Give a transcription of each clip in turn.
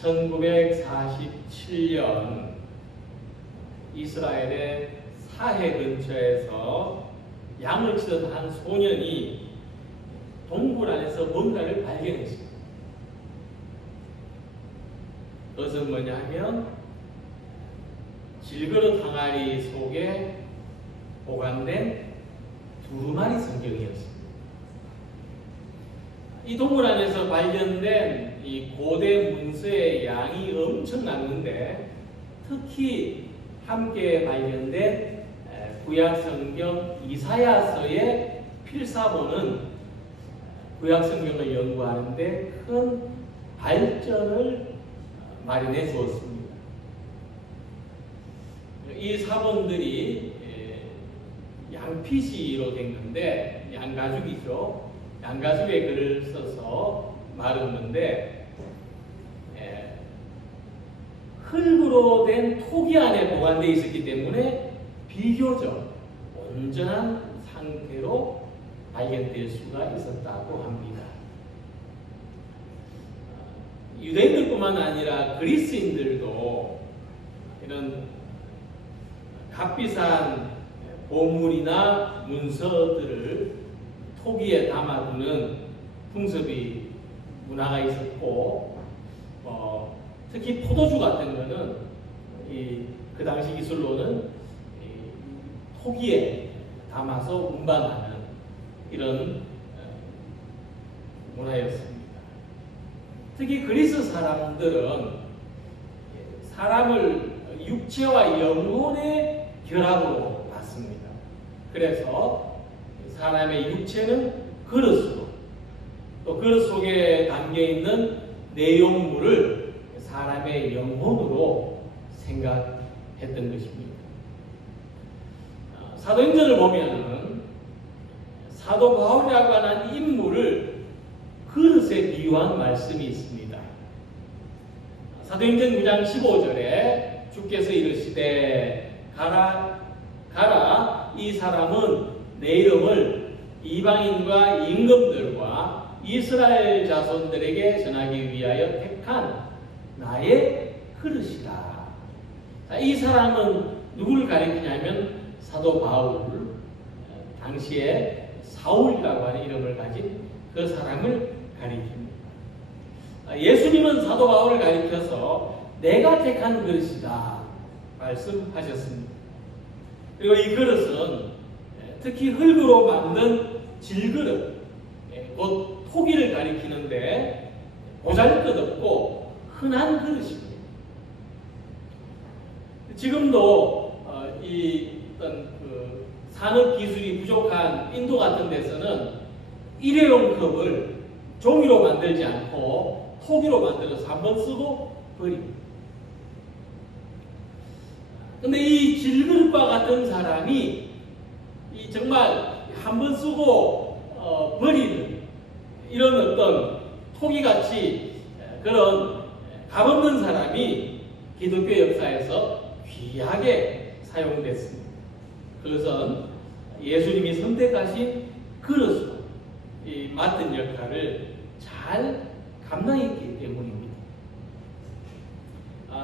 1947년 이스라엘의 사해 근처에서 양을 치던 한 소년이 동굴 안에서 뭔가를 발견했습니다. 그것은 뭐냐 하면 질그릇 항아리 속에 보관된 두루마리 성경이었습니다. 이 동굴 안에서 발견된 이 고대 문서의 양이 엄청났는데 특히 함께 발견된 구약성경 이사야서의 필사본은 구약성경을 연구하는데 큰 발전을 마련해 주었습니다. 이 사본들이 양피지로 된 건데 양가죽이죠. 양가죽에 글을 써서 말했는데 흙으로 된 토기 안에 보관되어 있었기 때문에 비교적 온전한 상태로 발견될 수가 있었다고 합니다. 유대인들뿐만 아니라 그리스인들도 이런 값비싼 보물이나 문서들을 토기에 담아두는 풍습이 문화가 있었고, 특히 포도주 같은 거는 그 당시 기술로는 토기에 담아서 운반하는 이런 문화였습니다. 특히 그리스 사람들은 사람을 육체와 영혼의 결합으로 봤습니다. 그래서 사람의 육체는 그릇으로, 또 그릇 속에 담겨있는 내용물을 사람의 영혼으로 생각했던 것입니다. 사도행전을 보면 사도 바울이라고 하는 인물을 그릇에 비유한 말씀이 있습니다. 사도행전 9장 15절에 주께서 이르시되 가라 이 사람은 내 이름을 이방인과 임금들과 이스라엘 자손들에게 전하기 위하여 택한 나의 그릇이라. 이 사람은 누구를 가리키냐면 사도 바울, 당시에 사울이라고 하는 이름을 가진 그 사람을 가리킵니다. 예수님은 사도 바울을 가리켜서 내가 택한 그릇이다 말씀하셨습니다. 그리고 이 그릇은 특히 흙으로 만든 질그릇, 곧 토기를 가리키는데 보잘것없고 흔한 그릇입니다. 지금도 이 어떤 산업 기술이 부족한 인도 같은 데서는 일회용 컵을 종이로 만들지 않고 토기로 만들어서 한번 쓰고 버립니다. 근데 이 질그릇과 같은 사람이 정말 한번 쓰고 버리는 이런 어떤 토기같이 그런 값없는 사람이 기독교 역사에서 귀하게 사용됐습니다. 그것은 예수님이 선택하신 그릇으로 맡은 역할을 잘 감당했기 때문입니다.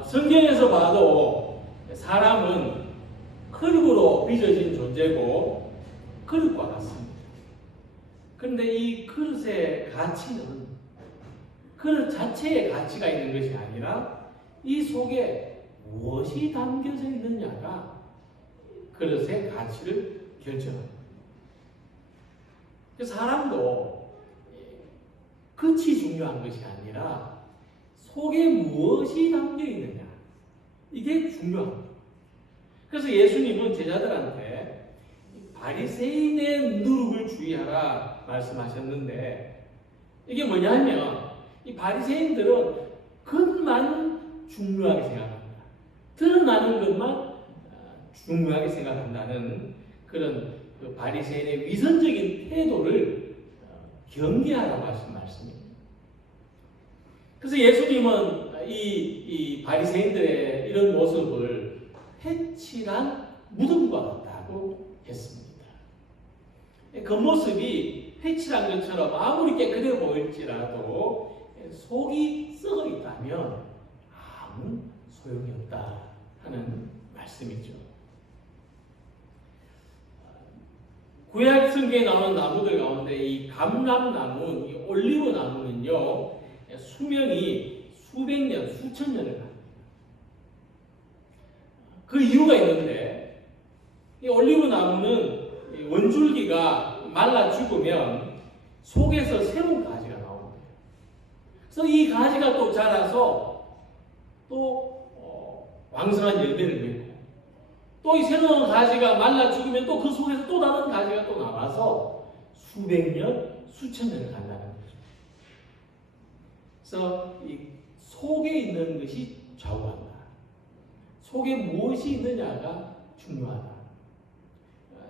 성경에서 봐도 사람은 흙으로 빚어진 존재고 그릇과 같습니다. 그런데 이 그릇의 가치는 그릇 자체의 가치가 있는 것이 아니라 이 속에 무엇이 담겨져 있느냐가 그릇의 가치를 결정합니다. 사람도 끝이 중요한 것이 아니라 속에 무엇이 담겨 있느냐, 이게 중요합니다. 그래서 예수님은 제자들한테 바리새인의 누룩을 주의하라 말씀하셨는데, 이게 뭐냐 하면 이 바리새인들은 것만 중요하게 생각합니다. 드러나는 것만 중요하게 생각한다는 그런 바리새인의 위선적인 태도를 경계하라고 하신 말씀입니다. 그래서 예수님은 이 바리새인들의 이런 모습을 회칠한 무덤과 같다고 했습니다. 겉모습이 회칠한 것처럼 아무리 깨끗해 보일지라도 속이 썩어 있다면 소용이 없다 하는 말씀이죠. 구약 성경에 나오는 나무들 가운데 이 감람나무, 이 올리브 나무는요 수명이 수백 년, 수천 년을 갑니다. 그 이유가 있는데 이 올리브 나무는 원줄기가 말라 죽으면 속에서 새로운 가지가 나옵니다. 그래서 이 가지가 또 자라서 또 왕성한 열매를 맺고 또 이 새로운 가지가 말라 죽으면 또 그 속에서 또 다른 가지가 또 나와서 수백 년, 수천 년을 간다는 거죠. 그래서 이 속에 있는 것이 좌우한다. 속에 무엇이 있느냐가 중요하다.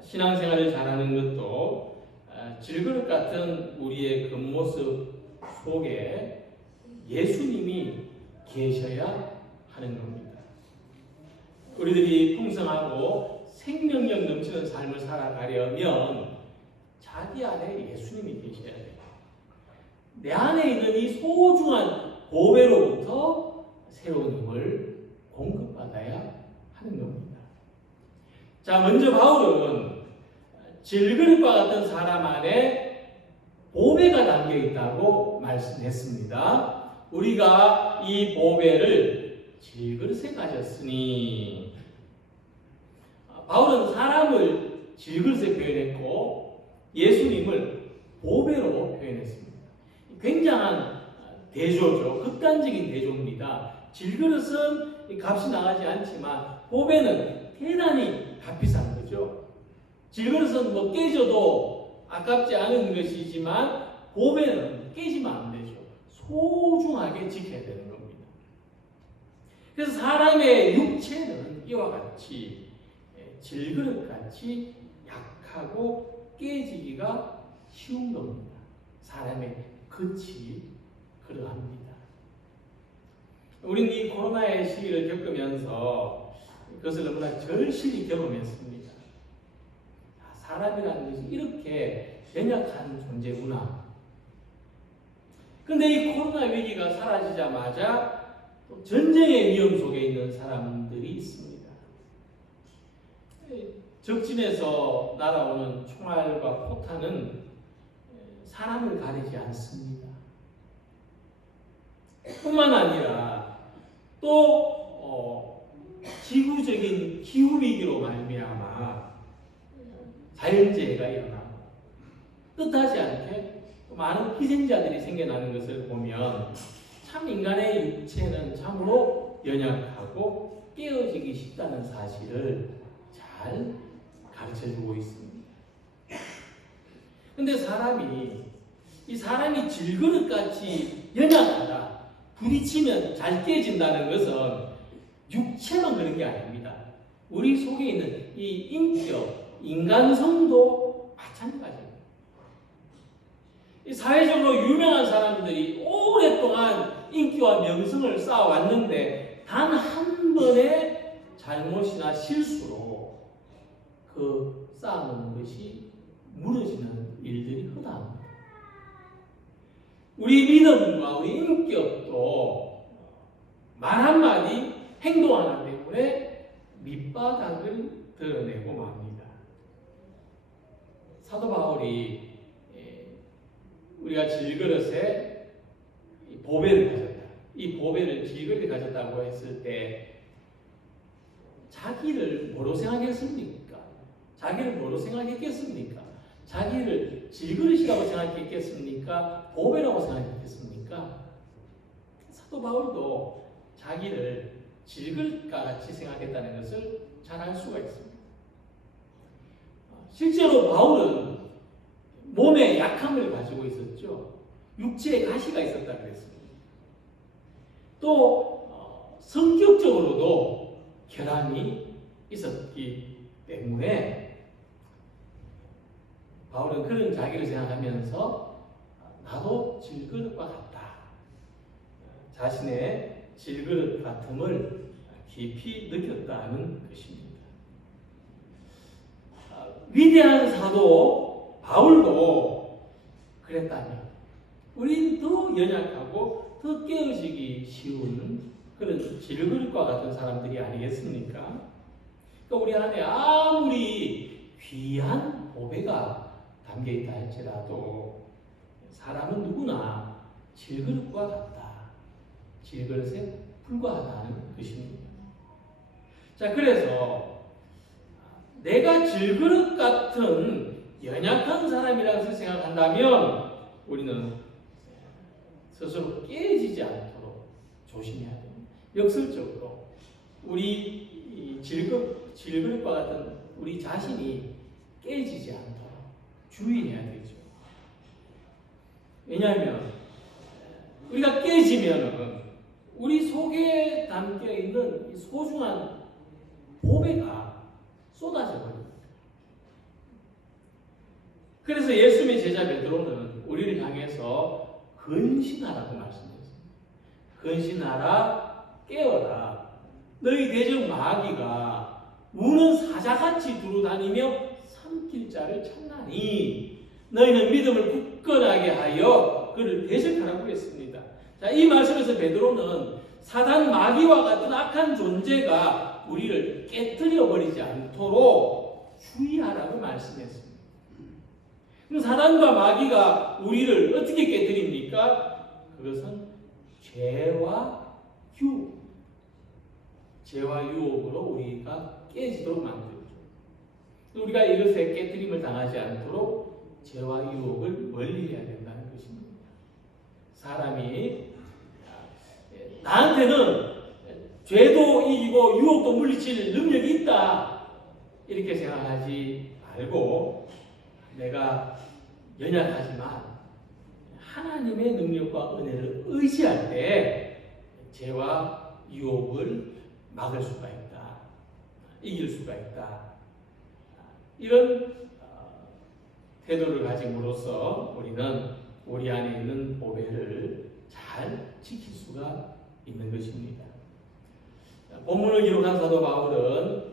신앙생활을 잘하는 것도 질그릇 같은 우리의 겉모습 속에 예수님이 계셔야 하는 겁니다. 우리들이 풍성하고 생명력 넘치는 삶을 살아가려면 자기 안에 예수님이 계셔야 돼요. 내 안에 있는 이 소중한 보배로부터 새로운 힘을 공급받아야 하는 겁니다. 자, 먼저 바울은 질그릇과 같은 사람 안에 보배가 담겨 있다고 말씀했습니다. 우리가 이 보배를 질그릇에 가졌으니, 바울은 사람을 질그릇에 표현했고 예수님을 보배로 표현했습니다. 굉장한 대조죠. 극단적인 대조입니다. 질그릇은 값이 나가지 않지만 보배는 대단히 값비싼 거죠. 질그릇은 뭐 깨져도 아깝지 않은 것이지만 보배는 깨지면 안 되죠. 소중하게 지켜야 되는 겁니다. 그래서 사람의 육체는 이와 같이 질그릇같이 약하고 깨지기가 쉬운 겁니다. 사람의 끝이 그러합니다. 우리는 이 코로나의 시기를 겪으면서 그것을 너무나 절실히 경험했습니다. 사람이라는 것이 이렇게 연약한 존재구나. 그런데 이 코로나 위기가 사라지자마자 또 전쟁의 위험 속에 있는 사람들이 있습니다. 적진에서 날아오는 총알과 포탄은 사람을 가리지 않습니다. 뿐만 아니라 또 지구적인 기후위기로 말미암아 자연재해가 일어나고 뜻하지 않게 많은 희생자들이 생겨나는 것을 보면 참 인간의 육체는 참으로 연약하고 깨어지기 쉽다는 사실을 잘 가르쳐주고 있습니다. 그런데 사람이 질그릇같이 연약하다, 부딪히면 잘 깨진다는 것은 육체만 그런 게 아닙니다. 우리 속에 있는 이 인격, 인간성도 마찬가지입니다. 이 사회적으로 유명한 사람들이 오랫동안 인기와 명성을 쌓아왔는데 단 한 번의 잘못이나 실수로 그 쌓아놓은 것이 무너지는 일들이 흔합니다. 우리 믿음과 우리 인격도 말 한마디, 행동 하나 때문에 밑바닥을 드러내고 맙니다. 사도 바울이 우리가 질그릇에 보배를 가졌다. 이 보배를 질그릇에 가졌다고 했을 때 자기를 뭐로 생각했습니까? 자기를 뭐로 생각했겠습니까? 자기를 질그릇이라고 생각했겠습니까? 보배라고 생각했겠습니까? 사도 바울도 자기를 질그릇과 같이 생각했다는 것을 잘 알 수가 있습니다. 실제로 바울은 몸에 약함을 가지고 있었죠. 육체에 가시가 있었다 그랬습니다. 또 성격적으로도 결함이 있었기 때문에 바울은 그런 자기를 생각하면서 나도 질그릇과 같다. 자신의 질그릇 같음을 깊이 느꼈다는 것입니다. 위대한 사도 바울도 그랬다면 우린 더 연약하고 더 깨어지기 쉬운 그런 질그릇과 같은 사람들이 아니겠습니까? 그러니까 우리 안에 아무리 귀한 보배가 담겨 있다 할지라도 사람은 누구나 질그릇과 같다. 질그릇에 불과하다는 것입니다. 자, 그래서 내가 질그릇 같은 연약한 사람이라고 생각한다면 우리는 스스로 깨지지 않도록 조심해야 됩니다. 역설적으로 우리 질그릇과 같은 우리 자신이 깨지지 않도록 주의해야 되죠. 왜냐하면 우리가 깨지면 우리 속에 담겨 있는 소중한 보배가 쏟아져 버립니다. 그래서 예수님의 제자 베드로는 우리를 향해서 근신하라고 말씀했습니다. 근신하라, 깨어라. 너희 대적 마귀가 우는 사자같이 두루다니며 삼킬 자를 찾나니 너희는 믿음을 굳건하게 하여 그를 대적하라고 했습니다. 자, 이 말씀에서 베드로는 사단 마귀와 같은 악한 존재가 우리를 깨뜨려 버리지 않도록 주의하라고 말씀했습니다. 그럼 사단과 마귀가 우리를 어떻게 깨뜨립니까? 그것은 죄와 유혹으로 우리가 깨지도록 만들죠. 우리가 이것에 깨뜨림을 당하지 않도록 죄와 유혹을 멀리해야 된다는 것입니다. 사람이 나한테는 죄도 이기고 유혹도 물리칠 능력이 있다 이렇게 생각하지 말고 내가 연약하지만 하나님의 능력과 은혜를 의지할 때 죄와 유혹을 막을 수가 있다. 이길 수가 있다. 이런 태도를 가짐으로써 우리는 우리 안에 있는 보배를 잘 지킬 수가 있는 것입니다. 본문을 기록한 사도 바울은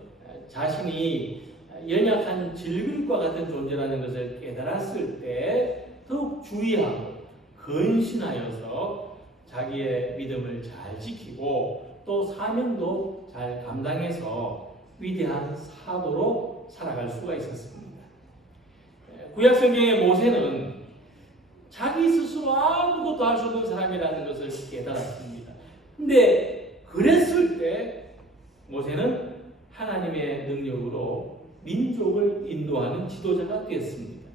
자신이 연약한 질그릇과 같은 존재라는 것을 깨달았을 때 더욱 주의하고 근신하여서 자기의 믿음을 잘 지키고 또 사명도 잘 감당해서 위대한 사도로 살아갈 수가 있었습니다. 구약 성경의 모세는 자기 스스로 아무것도 할 수 없는 사람이라는 것을 깨달았습니다. 근데 그랬을 때 모세는 하나님의 능력으로 민족을 인도하는 지도자가 되었습니다.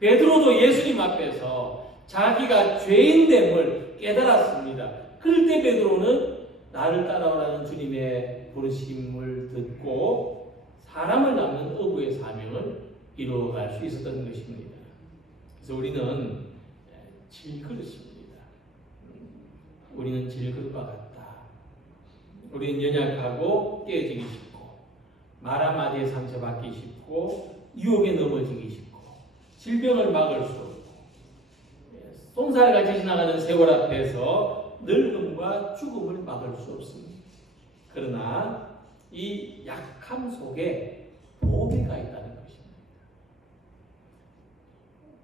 베드로도 예수님 앞에서 자기가 죄인됨을 깨달았습니다. 그럴 때 베드로는 나를 따라오라는 주님의 부르심을 듣고 사람을 낳는 어부의 사명을 이루어갈 수 있었던 것입니다. 그래서 우리는 질그릇입니다. 우리는 질그릇과 같다. 우리는 연약하고 깨지기 쉽고 말 한마디에 상처받기 쉽고 유혹에 넘어지기 쉽고 질병을 막을 수 없고 쏜살같이 지나가는 세월 앞에서 늙음과 죽음을 막을 수 없습니다. 그러나 이 약함 속에 보배가 있다는 것입니다.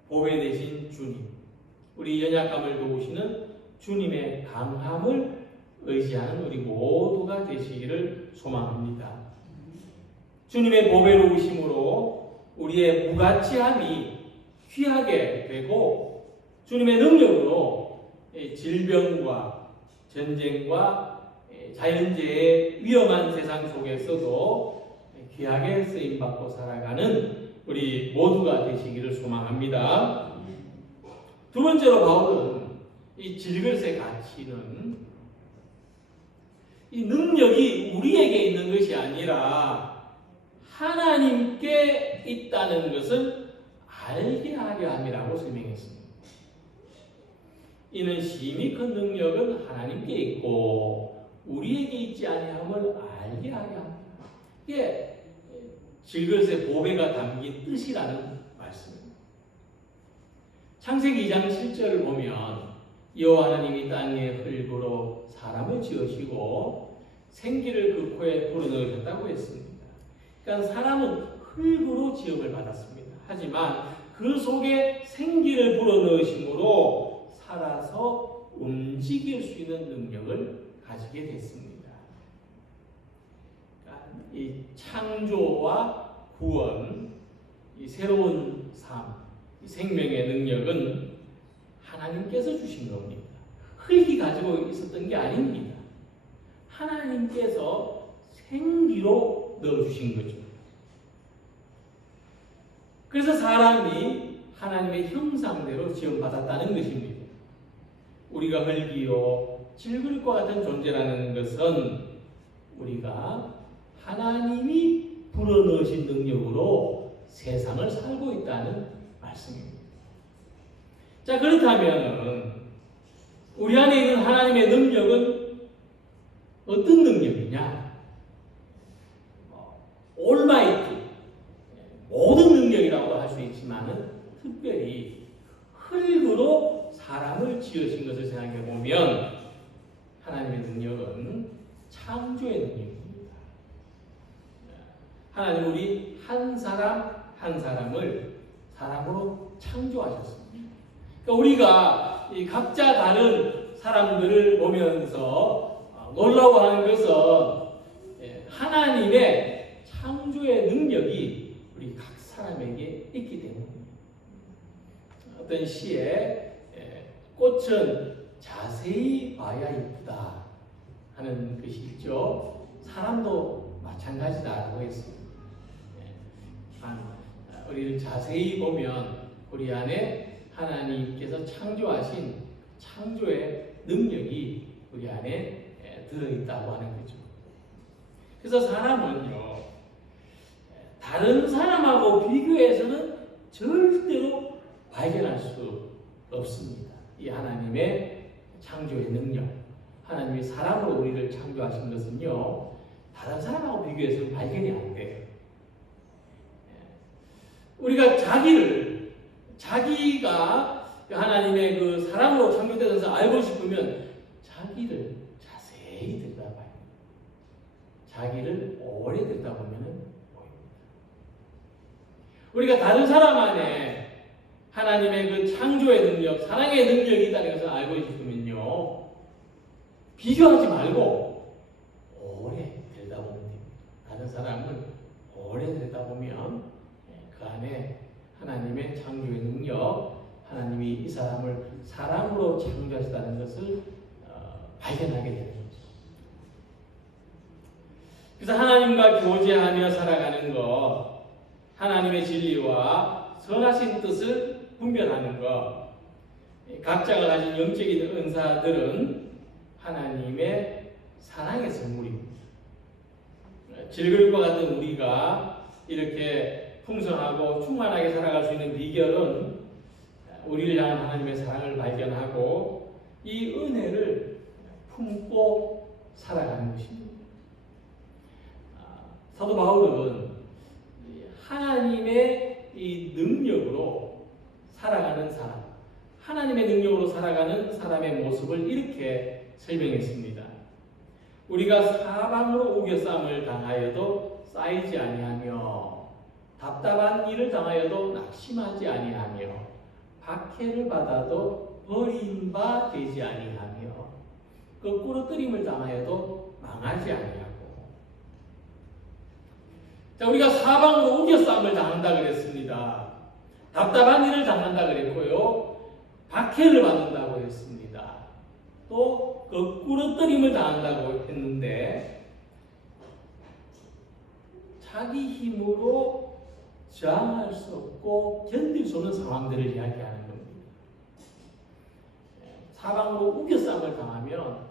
보배 대신 주님, 우리 연약함을 도우시는 주님의 강함을 의지하는 우리 모두가 되시기를 소망합니다. 주님의 보배로우심으로 우리의 무가치함이 귀하게 되고 주님의 능력으로 질병과 전쟁과 자연재해의 위험한 세상 속에서도 귀하게 쓰임받고 살아가는 우리 모두가 되시기를 소망합니다. 두 번째로 바울은 이 질그릇의 가치는 이 능력이 우리에게 있는 것이 아니라 하나님께 있다는 것을 알게 하려 함이라고 설명했습니다. 이는 심히 큰 능력은 하나님께 있고 우리에게 있지 아니함을 알게 하려 합니다. 이게 질그릇의 보배가 담긴 뜻이라는 말씀입니다. 창세기 2장 7절을 보면 여호와 하나님이 땅 위에 흙으로 사람을 지으시고 생기를 그 코에 불어넣으셨다고 했습니다. 그러니까 사람은 흙으로 지음을 받았습니다. 하지만 그 속에 생기를 불어넣으심으로 살아서 움직일 수 있는 능력을 가지게 됐습니다. 그러니까 이 창조와 구원, 이 새로운 삶, 이 생명의 능력은 하나님께서 주신 겁니다. 흙이 가지고 있었던 게 아닙니다. 하나님께서 생기로 넣어주신 거죠. 그래서 사람이 하나님의 형상대로 지음받았다는 것입니다. 우리가 흙이요 질그릇과 같은 존재라는 것은 우리가 하나님이 불어넣으신 능력으로 세상을 살고 있다는 말씀입니다. 자, 그렇다면 우리 안에 있는 하나님의 능력은 어떤 능력이냐? 올마이티, 모든 능력이라고 할 수 있지만 특별히 흙으로 사람을 지으신 것을 생각해 보면 하나님의 능력은 창조의 능력입니다. 하나님 우리 한 사람 한 사람을 사람으로 창조하셨습니다. 그러니까 우리가 이 각자 다른 사람들을 보면서 놀라워하는 것은 하나님의 창조의 능력이 우리 각 사람에게 있기 때문입니다. 어떤 시에 꽃은 자세히 봐야 이쁘다 하는 것이 있죠. 사람도 마찬가지다라고 했습니다. 우리를 자세히 보면 우리 안에 하나님께서 창조하신 창조의 능력이 우리 안에 들어있다고 하는 거죠. 그래서 사람은요, 다른 사람하고 비교해서는 절대로 발견할 수 없습니다. 이 하나님의 창조의 능력, 하나님이 사람으로 우리를 창조하신 것은요, 다른 사람하고 비교해서는 발견이 안 돼요. 우리가 자기가 하나님의 그 사람으로 창조되어서 알고 싶으면 자기를 자세히 들여다봐요. 자기를 오래 들여다보면 보입니다. 우리가 다른 사람 안에 하나님의 그 창조의 능력, 사랑의 능력이 있다는 것을 알고 싶으면요, 비교하지 말고 오래 들여다보면 됩니다. 다른 사람을 오래 들여다보면 그 안에 하나님의 창조의 능력, 하나님이 이 사람을 사람으로 창조하셨다는 것을 발견하게 되는 거죠. 그래서 하나님과 교제하며 살아가는 것, 하나님의 진리와 선하신 뜻을 분별하는 것, 각자가 가진 영적인 은사들은 하나님의 사랑의 선물입니다. 질그릇과 같은 우리가 이렇게 풍성하고 충만하게 살아갈 수 있는 비결은 우리를 향한 하나님의 사랑을 발견하고 이 은혜를 품고 살아가는 것입니다. 사도 바울은 하나님의 이 능력으로 살아가는 사람, 하나님의 능력으로 살아가는 사람의 모습을 이렇게 설명했습니다. 우리가 사방으로 우겨쌈을 당하여도 쌓이지 아니하며 답답한 일을 당하여도 낙심하지 아니하며 박해를 받아도 버린 바 되지 아니하며 거꾸로 뜨림을 당하여도 망하지 아니하고. 자, 우리가 사방으로 우겨쌈을 당한다 그랬습니다. 답답한 일을 당한다 그랬고요. 박해를 받는다고 했습니다. 또 거꾸로 뜨림을 당한다고 했는데 자기 힘으로 저항할 수 없고 견딜 수 없는 상황들을 이야기하는 겁니다. 사방으로 우겨쌈을 당하면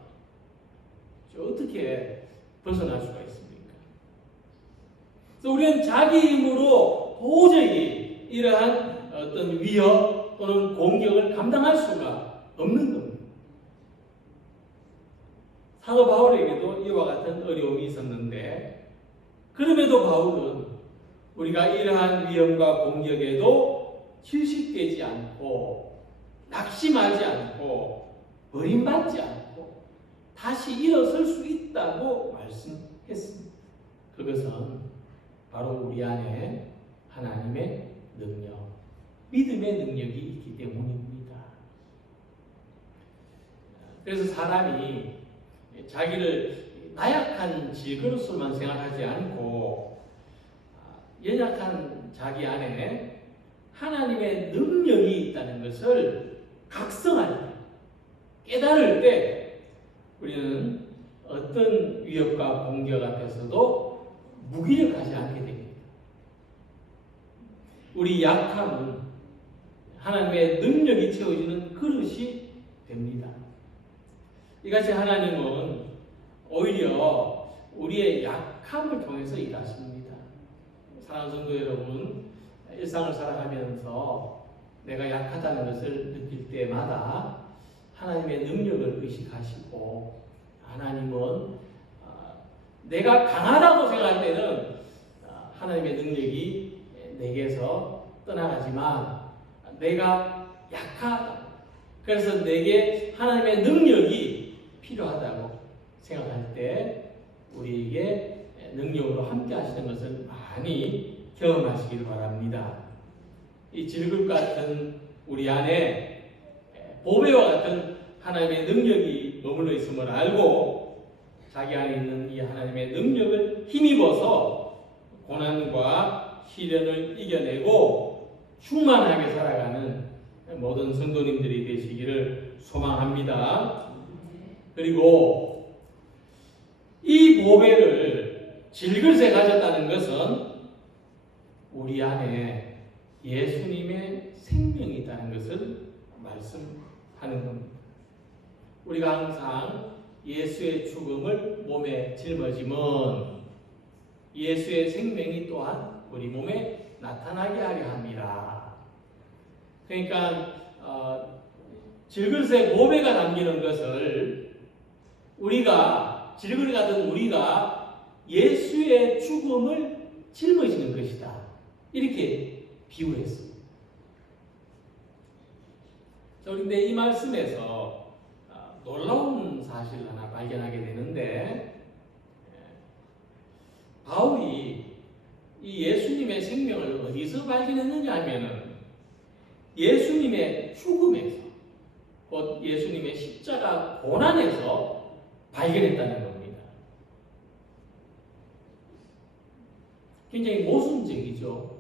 어떻게 벗어날 수가 있습니까? 그래서 우리는 자기 힘으로 도저히 이러한 어떤 위협 또는 공격을 감당할 수가 없는 겁니다. 사도 바울에게도 이와 같은 어려움이 있었는데 그럼에도 바울은 우리가 이러한 위험과 공격에도 질식되지 않고 낙심하지 않고 버림받지 않고 다시 일어설 수 있다고 말씀했습니다. 그것은 바로 우리 안에 하나님의 능력, 믿음의 능력이 있기 때문입니다. 그래서 사람이 자기를 나약한 질그릇으로만 생각하지 않고 연약한 자기 안에 하나님의 능력이 있다는 것을 각성할 때, 깨달을 때 우리는 어떤 위협과 공격 앞에서도 무기력하지 않게 됩니다. 우리 약함은 하나님의 능력이 채워지는 그릇이 됩니다. 이같이 하나님은 오히려 우리의 약함을 통해서 일하십니다. 사랑하는 성도 여러분, 일상을 살아가면서 내가 약하다는 것을 느낄 때마다 하나님의 능력을 의식하시고, 하나님은 내가 강하다고 생각할 때는 하나님의 능력이 내게서 떠나가지만 내가 약하다, 그래서 내게 하나님의 능력이 필요하다고 생각할 때 우리에게 능력으로 함께 하시는 것을 많이 경험하시길 바랍니다. 이 질극 같은 우리 안에 보배와 같은 하나님의 능력이 머물러 있음을 알고 자기 안에 있는 이 하나님의 능력을 힘입어서 고난과 시련을 이겨내고 충만하게 살아가는 모든 성도님들이 되시기를 소망합니다. 그리고 이 보배를 질그릇에 가졌다는 것은 우리 안에 예수님의 생명이 있다는 것을 말씀하는 겁니다. 우리가 항상 예수의 죽음을 몸에 짊어지면 예수의 생명이 또한 우리 몸에 나타나게 하려 합니다. 그러니까 질그릇에 보배가 담기는 것을 우리가 질그릇 같은 우리가 예수의 죽음을 짊어지는 것이다, 이렇게 비유했습니다. 그런데 이 말씀에서 놀라운 사실을 하나 발견하게 되는데, 바울이 이 예수님의 생명을 어디서 발견했느냐 하면은 예수님의 죽음에서, 곧 예수님의 십자가 고난에서 발견했다는 겁니다. 굉장히 모순이죠.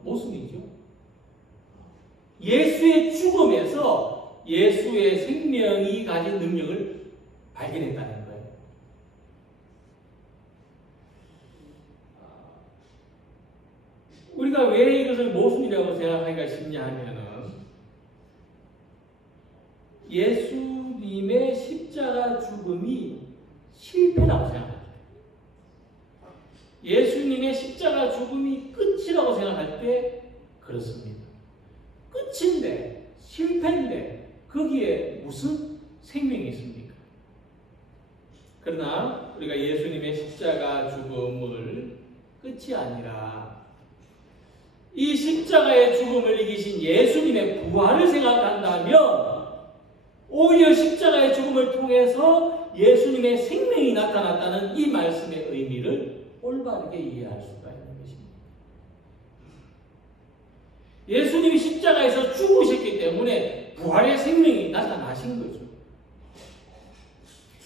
예수의 죽음에서 예수의 생명이 가진 능력을 발견했다는 거예요. 우리가 왜 이것을 모순이라고 생각하기가 쉽냐 하면은 예수님의 십자가 죽음이 실패라고 생각합니다. 예수님의 십자가 죽음이 끝이라고 생각할 때 그렇습니다. 끝인데, 실패인데 거기에 무슨 생명이 있습니까? 그러나 우리가 예수님의 십자가 죽음을 끝이 아니라 이 십자가의 죽음을 이기신 예수님의 부활을 생각한다면 오히려 십자가의 죽음을 통해서 예수님의 생명이 나타났다는 이 말씀의 의미를 올바르게 이해할 수가 있는 것입니다. 예수님이 십자가에서 죽으셨기 때문에 부활의 생명이 나타나신 거죠.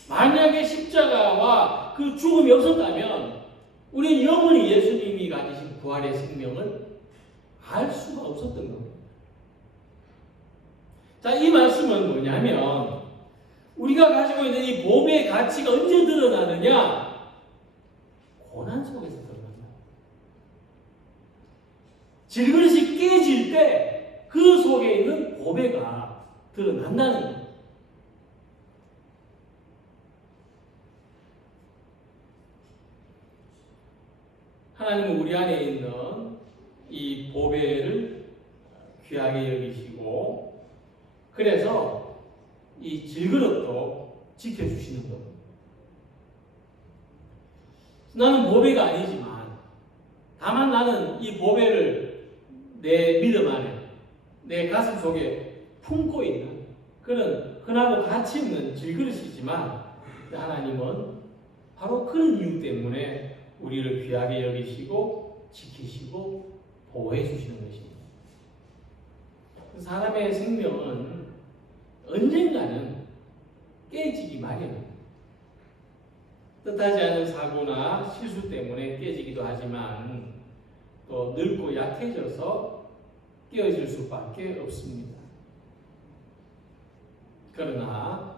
만약에 십자가와 그 죽음이 없었다면 우리는 영원히 예수님이 가지신 부활의 생명을 알 수가 없었던 겁니다. 자, 이 말씀은 뭐냐면 우리가 가지고 있는 이 보배의 가치가 언제 드러나느냐? 고난 속에서 드러난다. 질그릇이 깨질 때 그 속에 있는 보배가 드러난다는 거예요. 하나님은 우리 안에 있는 이 보배를 귀하게 여기시고 그래서 이 질그릇도 지켜주시는 겁니다. 나는 보배가 아니지만 다만 나는 이 보배를 내 믿음 안에, 내 가슴 속에 품고 있는 그런 흔하고 가치 없는 질그릇이지만 하나님은 바로 그런 이유 때문에 우리를 귀하게 여기시고 지키시고 보호해 주시는 것입니다. 사람의 생명은 언젠가는 깨지기 마련입니다. 뜻하지 않은 사고나 실수 때문에 깨지기도 하지만 또 늙고 약해져서 깨어질 수밖에 없습니다. 그러나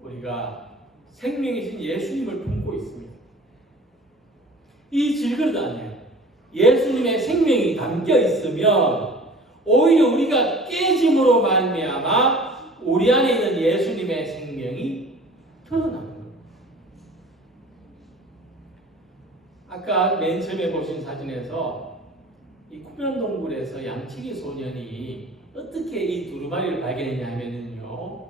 우리가 생명이신 예수님을 품고 있습니다. 이 질그릇 안에 예수님의 생명이 담겨 있으면 오히려 우리가 깨짐으로 말미암아 우리 안에 있는 예수님의 생명이 드러나는 겁니다. 아까 맨 처음에 보신 사진에서 이 쿠면 동굴에서 양치기 소년이 어떻게 이 두루마리를 발견했냐 하면은요,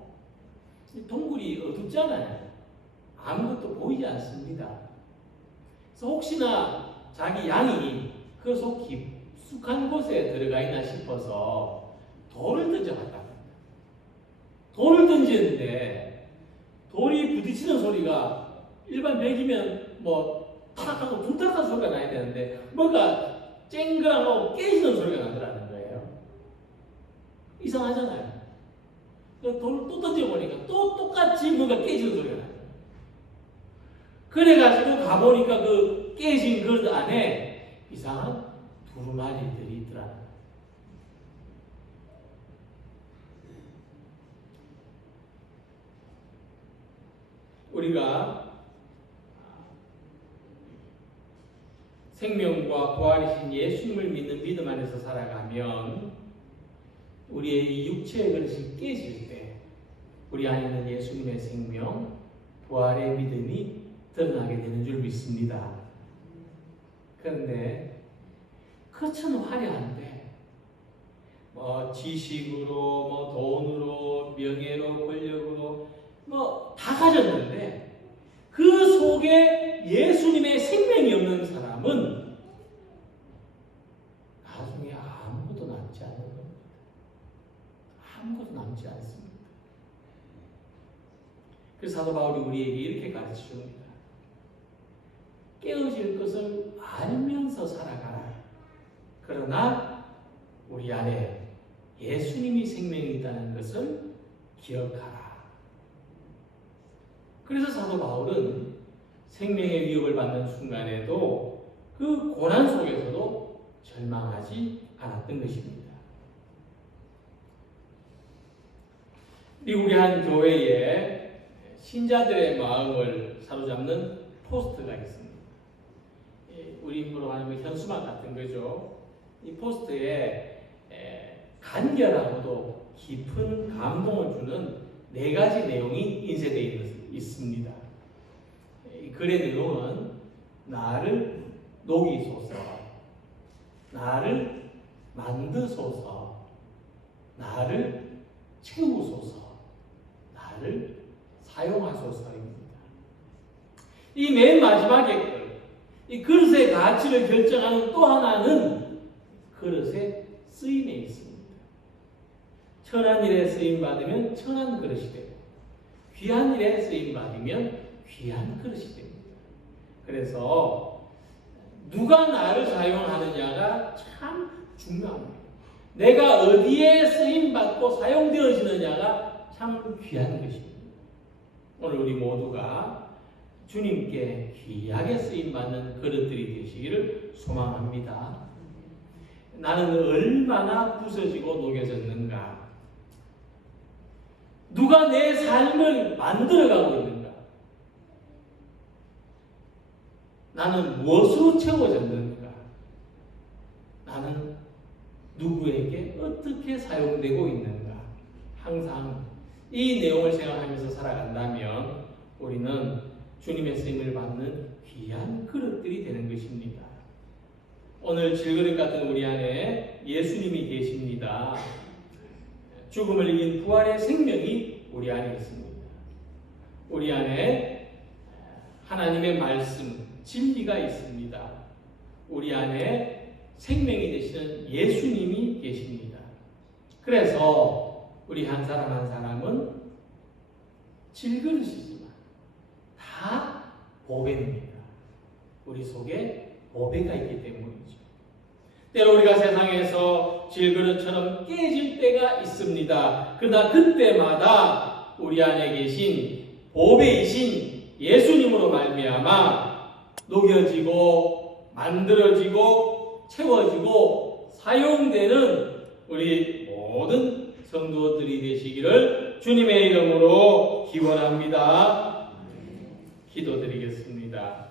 이 동굴이 어둡잖아요. 아무것도 보이지 않습니다. 그래서 혹시나 자기 양이 그 속 깊숙한 곳에 들어가 있나 싶어서 돌을 던져봤다. 돌을 던지는데 돌이 부딪히는 소리가 일반 벽이면 뭐 탁하고 둥탁한 소리가 나야 되는데 뭐가 쨍그랑하고 깨지는 소리가 나더라는 거예요. 이상하잖아요. 돌을 또 던져보니까 또 똑같이 뭔가 깨지는 소리가 나요. 그래가지고 가보니까 그 깨진 그릇 안에 이상한 두루마리들이 있더라. 우리가 생명과 부활이신 예수님을 믿는 믿음 안에서 살아가면 우리의 이 육체의 그릇이 깨질 때 우리 안에 있는 예수님의 생명, 부활의 믿음이 드러나게 되는 줄 믿습니다. 그런데 그처럼 화려한데 뭐 지식으로, 뭐 돈으로, 명예로, 권력으로 뭐 다 가졌는데 그 속에 예수님의 생명이 없는 사람은 나중에 아무것도 남지 않는 겁니다. 아무것도 남지 않습니다. 그래서 사도 바울이 우리에게 이렇게 가르쳐 줍니다. 깨어질 것을 알면서 살아가라. 그러나 우리 안에 예수님이 생명이 있다는 것을 기억하라. 그래서 사도 바울은 생명의 위협을 받는 순간에도 그 고난 속에서도 절망하지 않았던 것입니다. 미국의 한 교회에 신자들의 마음을 사로잡는 포스터가 있습니다. 우리 인물로 하면 현수막 같은 거죠. 이 포스터에 간결하고도 깊은 감동을 주는 4가지 내용이 인쇄되어 있습니다. 이 글의 내용은 나를 녹이소서, 나를 만드소서, 나를 채우소서, 나를 사용하소서입니다. 이 맨 마지막의 글, 이 그릇의 가치를 결정하는 또 하나는 그릇의 쓰임에 있습니다. 천한 일에 쓰임 받으면 천한 그릇이 되고 귀한 일에 쓰임 받으면 귀한 그릇이 됩니다. 그래서 누가 나를 사용하느냐가 참 중요합니다. 내가 어디에 쓰임 받고 사용되어지느냐가 참 귀한 것입니다. 오늘 우리 모두가 주님께 귀하게 쓰임받는 그릇들이 되시기를 소망합니다. 나는 얼마나 부서지고 녹여졌는가? 누가 내 삶을 만들어가고 있는가? 나는 무엇으로 채워졌는가? 나는 누구에게 어떻게 사용되고 있는가? 항상 이 내용을 생각하면서 살아간다면 우리는 주님의 쓰임을 받는 귀한 그릇들이 되는 것입니다. 오늘 질그릇 같은 우리 안에 예수님이 계십니다. 죽음을 이긴 부활의 생명이 우리 안에 있습니다. 우리 안에 하나님의 말씀, 진리가 있습니다. 우리 안에 생명이 되시는 예수님이 계십니다. 그래서 우리 한 사람 한 사람은 질그릇이지만 다 보배입니다. 우리 속에 보배가 있기 때문이죠. 때로 우리가 세상에서 질그릇처럼 깨질 때가 있습니다. 그러나 그때마다 우리 안에 계신 보배이신 예수님으로 말미암아 말미암아 녹여지고 만들어지고 채워지고 사용되는 우리 모든 성도들이 되시기를 주님의 이름으로 기원합니다. 기도드리겠습니다.